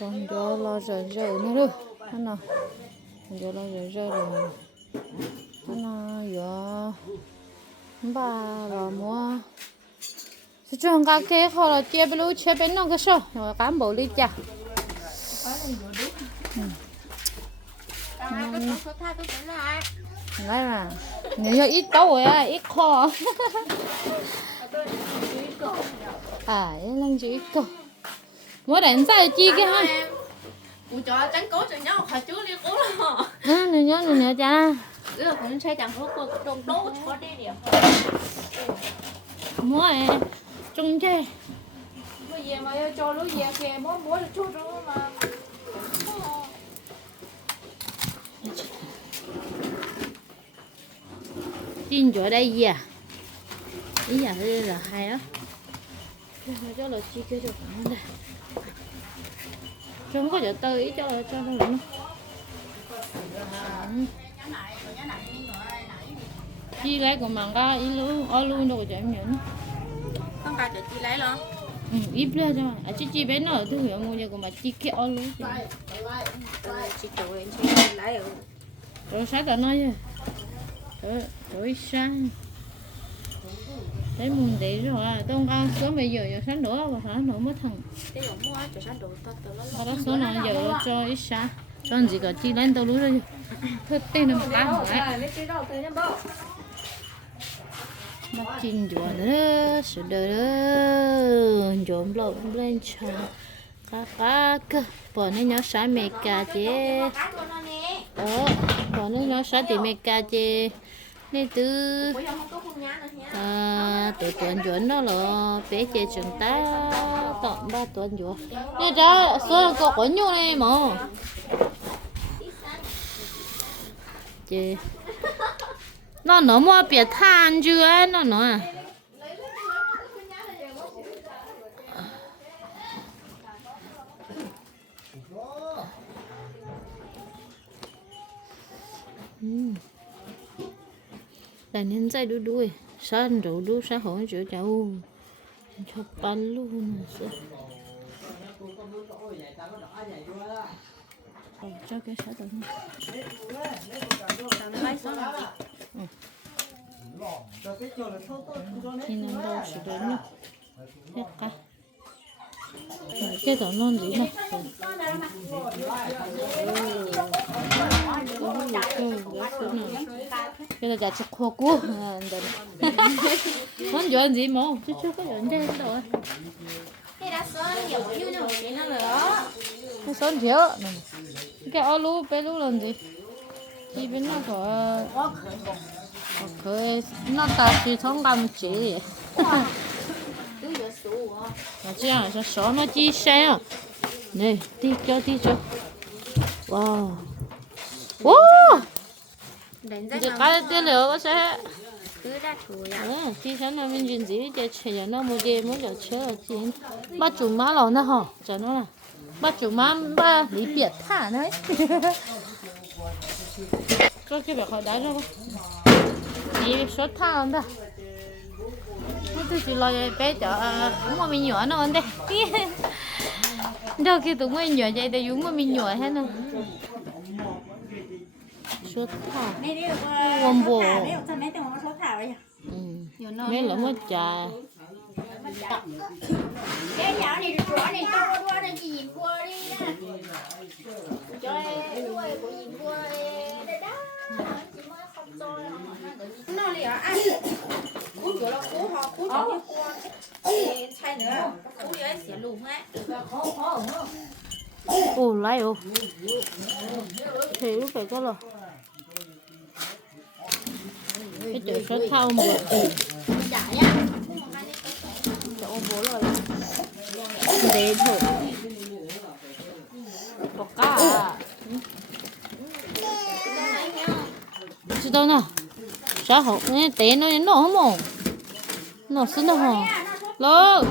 con gió lo rờ rờ nữa rồi anh nào con gió lo rờ rờ rồi anh nào giờ ba là mua sẽ cho các cái họ là chia bên lúa chia bên nó cái số rồi cán bộ đi chả đấy mà nếu ít tàu ấy ít kho à lăng chữ ít câu mỗi đánh sai chi cái ha? ủa trời trắng cố cho nhau khỏi chú liên cố là à. Nữa nhớ nữa nhớ cha. Là cũng sai chẳng có cô đồng đố cho đi điểm mỗi trung chơi bây giờ mà cho lúa về kìa mỗi mỗi là chú đó mà. Tin chỗ đây gì à ý giờ là hay á cho là chi cái được không đây không có giờ tư ý cho là cho nó luôn chi lấy của mình có ý luôn ở luôn đâu có em nhẫn không cả cho chi lấy luôn ừ ít lên cho à chi chi bé nó ở thương hiệu mua giờ của mà chi kia ở luôn chị chủ em chị lấy rồi rồi sáng tao nói chứ rồi rồi sáng đấy mùng để rồi. Tao không? Ăn sớm bây giờ giờ sáng nữa và sáng nữa mới thằng sáng tao tao Mà đó số nào giờ nó cho ít xa Cho anh gì cả chi lên tao lúa rồi Thôi tên tới nhá bố Bắt chín chùa nữa đời đó Trộm lộ lên chờ Cá cá cơ. Bỏ nó nhỏ xá mẹ cà con nó nè. Đó Bỏ nó nhỏ xá thì mẹ cà chế Nên từ à, tuổi tuần chuẩn đó là bé chơi trường ta tận ba tuần rồi nên ra số có có nhiều này mà? Chị nó nó mua biệt than chưa nó nó à. Ừ là nên dạy đu đuôi sân rượu đu sa hổ chỗ cháu cho pan luôn à cho cái sao đó lấy nào thì nên đâu sửa đấy nữa hết cả. Cái đó non gì mà? Cái đó chả chụp khô cú à đấy con chuyện gì mà chứ chưa có chuyện gì đâu cái đã số nhiều như nhau cái nó nữa cái son thiếu này. cái ô lú bé lú làm gì chỉ bên nó có cái nó ta chỉ thông cảm chỉ cứ giờ số à nó chỉ là cho số nó chỉ xe à này đi cho đi cho wow wow đánh 이제 까야 때려 어서 cứ đã chùi à 응 뒤에는 민준지 이제 체연은 뭐게 뭐죠 쳐진 맞주 말로나 호 저는 맞주 만바 리비에 타네 그렇게 몇 나죠 이 좋다 한다 tôi lo cho bé chợ uống mà mình nhỏ nó anh đây đâu kia tụi mình nhỏ vậy thì uống mà mình nhỏ hết nè nó số thảo vậy 응 mấy là mất trà cái nhỏ này được rõ này to quá này chị nhìn qua đi nè cho em đuôi của nhìn qua đây đó chị mới không cho nó liền ăn cú chỗ là cú họ cú chỗ như qua thay nữa cú đi ấy sẽ lùm á 오 라요 thế lúc phải có rồi cái chỗ số bố rồi để thử có cả chứ đâu nào sao hổ nghe té nó nó không mồ nó xin đâu hả lơ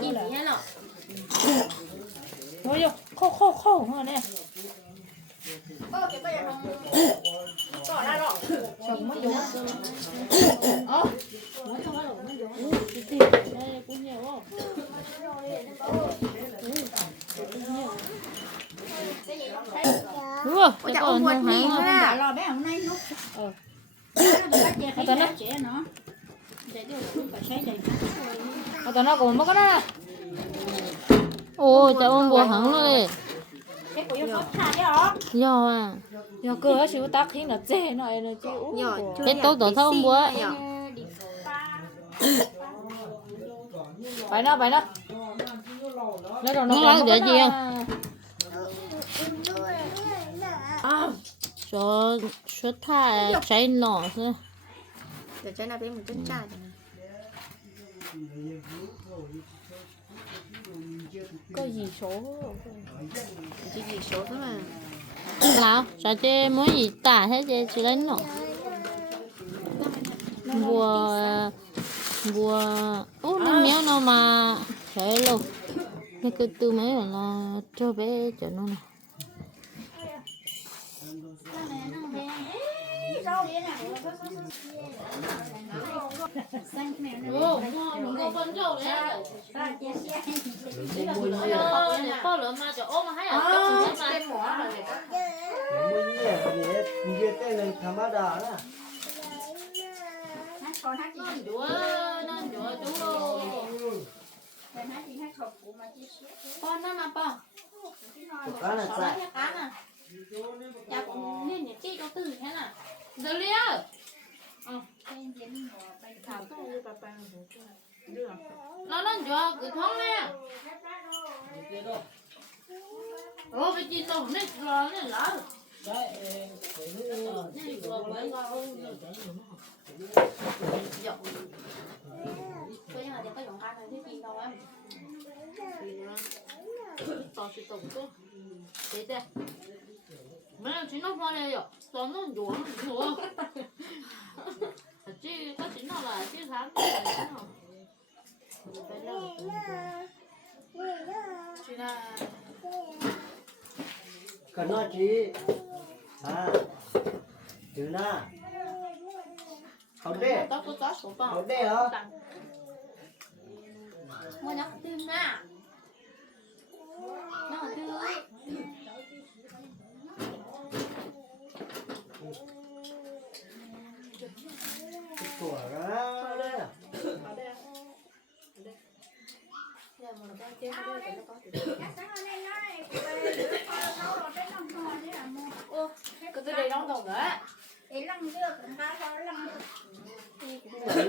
nhìn thấy lọ ôi yo khô khô khô. Hả nè Ủa, Ủa chả ôm quên gì nữa Lò bé hôm nay nút Ờ. Ở tao nó. Ở tao nó còn mất đó. Ồ, chả ôm bùa hẳn luôn đi do à. Giờ cơ chịu tác khi nó dễ nó nó chịu cái tối tổ thâu ông bùa phải nó phải nó. Nó rồi nó Nó nói để gì nó. à. Số số thai cháy nổ thôi để cho nó bên một chân trà có gì số? Chỉ gì số thôi mà. Lão sao chứ muốn gì tả hết chứ chỉ lấy nổ. Bùa bùa ô nó méo nó mà. Trời luôn nó cứ từ mấy là cho bé cho nó này 教练啊，我我我先来，来来，三三三，你不要，不，就哦，我还，没。要，你别再他妈打。那，那。多，那多多。嘛？那棒。了，再。Giờ. Nó nó đùa cái thông nè. Ồ, phải chi tao nên lo nên lỡ. Nên đùa bởi con ông. bây giờ thì có dụng cá này thế gì đâu em tao chỉ tổng cơ thế đây mấy lần chính nó qua đây rồi tao nó đùa nó đùa chứ có chính nó là chứ tháng chỉ là cần nói chi à từ na không đê tao có có số bao không đê hả mua nhóc tim nè nó đưa của đó cái từ đây nó đồng đấy đến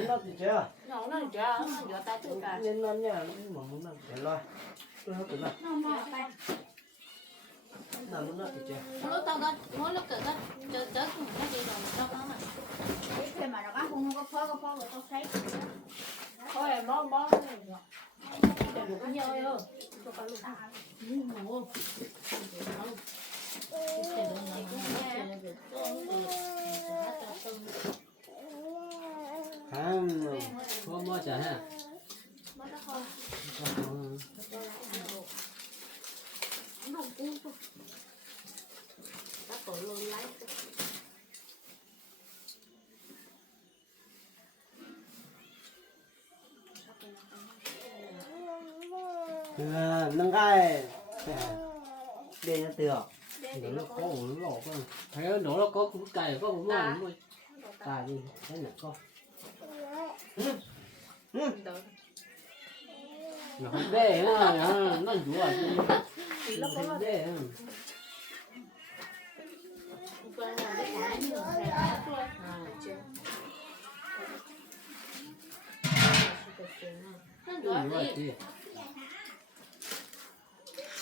nó thì chưa nó nó chưa nó chưa ta chưa cả nên nó nha mà muốn làm để lo tôi không cần làm làm muốn nó thì chưa lúc tao có mỗi lúc cỡ có chờ chờ cũng cái gì rồi tao có mà thôi em mong mong cũng nhiều hơn không đây đây nó tựa nó có nó lỗ con thấy nó nó có cũng cày có cũng ngon luôn cày đi thế là con nó không đê nó nó chúa nó không đê nó chúa đuổi đi gì ừ ừ cú chạy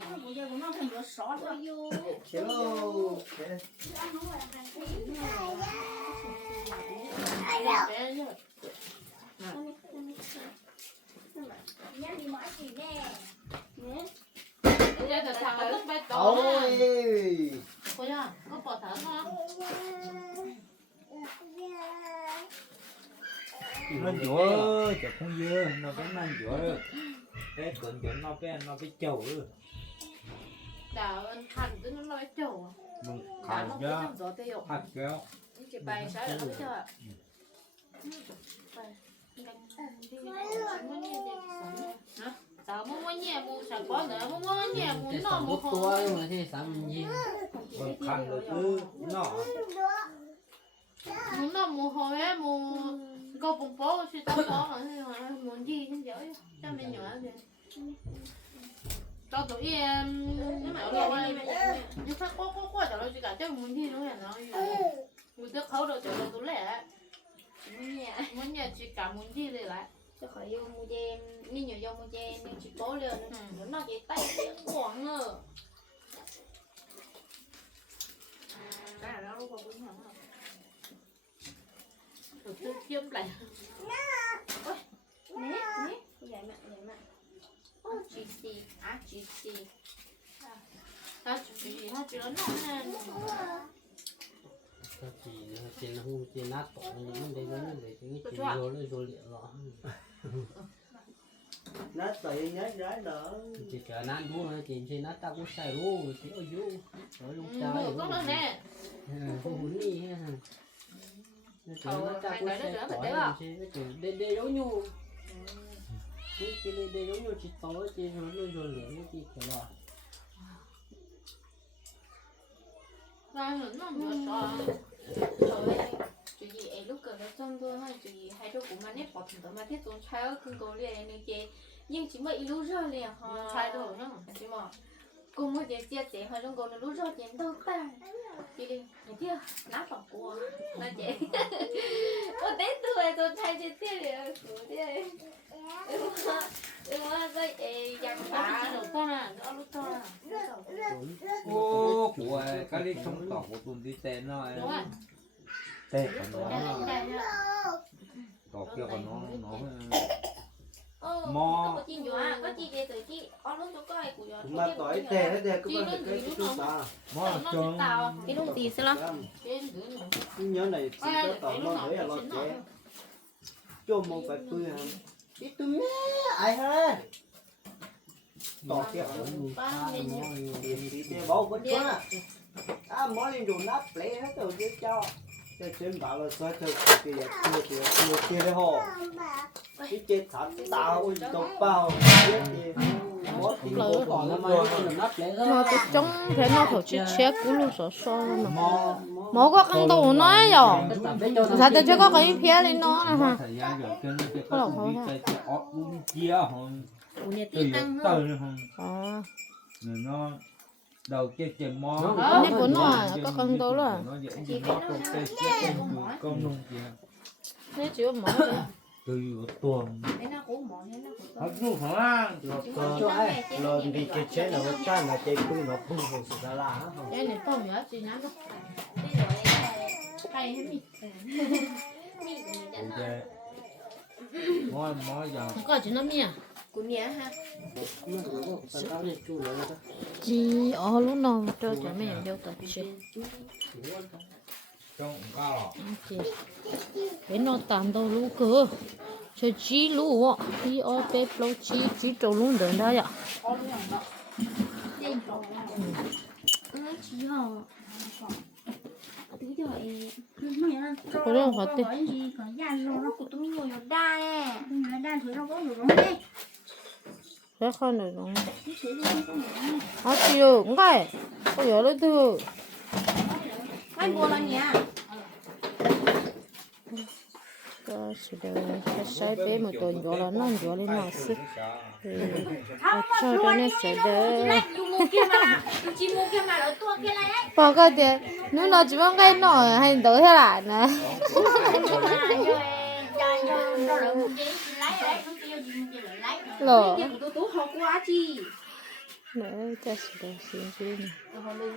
thành tức nó nói chầu mình đã nó cho cũng gió tiêu hạt kéo cái bài sao là nó cho ạ nó sòng mua bút không tua mà thế sao mình gì mình khăn được cứ nó muốn nó mua hồi á mua câu bông bó chứ tao có mà thế mà muốn gì thì dễ cho mình nhỏ tao tụi em nếu mà ở đây nhưng sao có có có trả lời gì cả chứ muốn gì nữa là nó muốn khâu được trả lời tụi lẻ. Muốn nhà. Chỉ cả muốn gì thì lại. Cho khỏi yêu mua jem ni nhiều yêu mua jem nhưng chỉ cố lên. Nữa nó chỉ tay tiếng quảng ngờ cái này nó lúc cũng không được tôi chiếm lại nè nè vậy mà vậy mà ô chị chị à chị chị ta chỉ gì ha chỉ chỉ nó không chỉ nát tổ những cái đấy nó để những cái chỉ vô nó vô liệu rõ nó tự nhớ nhớ nữa chỉ cả nát đúng rồi chỉ chỉ nát ta cũng sai luôn chỉ ở vô. Ở lúc trái có nó nè. Không muốn đi ha. Nát ta hai cũng cái đó sai nữa phải tỏi đấy à? chỉ chỉ để để giống như chỉ chỉ để để giống như chỉ tối chỉ rồi nó vô liệu nó chỉ kiểu là ra nữa nó vừa sợ rồi chủ gì ấy lúc cỡ nó trong tôi hay chủ gì hay đâu cũng mà nếp bỏ thằng đó mà thiết tốn trái ở cưng cố liền nên chị nhưng chỉ mới lúc rồi liền ha thay đổi nó cùng một cái chia sẻ hơi trong cô nó lúc rồi tiền đâu ta chị đi nhà kia nát vào cua. Là chị. Ở đấy tôi tôi thay chị tiền liền của chị ừ mà cái ấy nó phá to nè nó lúc to nè ô của cái đi không tỏ của tụi đi tên nó rồi. Tên của nó. Tỏ kia của nó nó Mò. có chi nhóa có chi để tới chi ở lúc mà tỏi tè nó tè cũng có cái cái chúng ta chỉ tàu cái lúc tí sẽ lắm nữa nhớ này chỉ có nó nào thấy là lo nổi cho một vài bươi hả? Ít tôi mẹ ai ha? Tỏ kia thì tè bao vẫn có. À à mỗi lần đồ nắp lấy hết rồi chứ cho. Cho trên bảo là xoay thôi thì là chưa thì là chưa chưa đấy hồ. Cái chết thật tao ôi tao bao chết đi Lỡ. còn mà cái thế nó thổ chiếc xe cú mà mỏ có căng đầu nó rồi sao tôi chưa có cái phía lên nó nè ha Có lòng không ha? cái nhà tí tăng không à đầu cái chè mò Nó- cũng nó có con tố rồi. nó dễ nó có cái con nung kia thế chỉ có mỏ thôi từ tuần cái nó cũng mỏ thế nó cũng hết luôn hả lọt cơ lọt đi cái chế nào nó tan là cái bươi nó bung hồ sự ra là không? Cái này không nhớ chỉ nhắn đâu cái rồi hay hết mi mi nhà ok. Nó mò mò giờ có chỉ nó mía. Của nhà ha. Chỉ ở lúc nào cho cho mẹ đeo tập chế trong cao. Chị cái nó tàn đâu lú cơ cho chỉ lú ạ đi ở bên lâu chỉ chỉ trâu luôn đến đây ạ nó chỉ họ thứ rồi có đâu phải thế cái con này nó à chị ơi không cái có giờ đấy thôi anh mua là nhà cái sự đó cái sai bé mà tuần giờ là nó giờ lên mà xí cho cho nên sẽ đỡ chú mua kia mà chú chỉ mua kia mà ở tua kia này ấy bao cái tiền nếu nó chỉ bằng cái nọ hay đỡ thế lại nè rồi cho cho cho đỡ gì lỡ nữa chắc sẽ đỡ xin xin rồi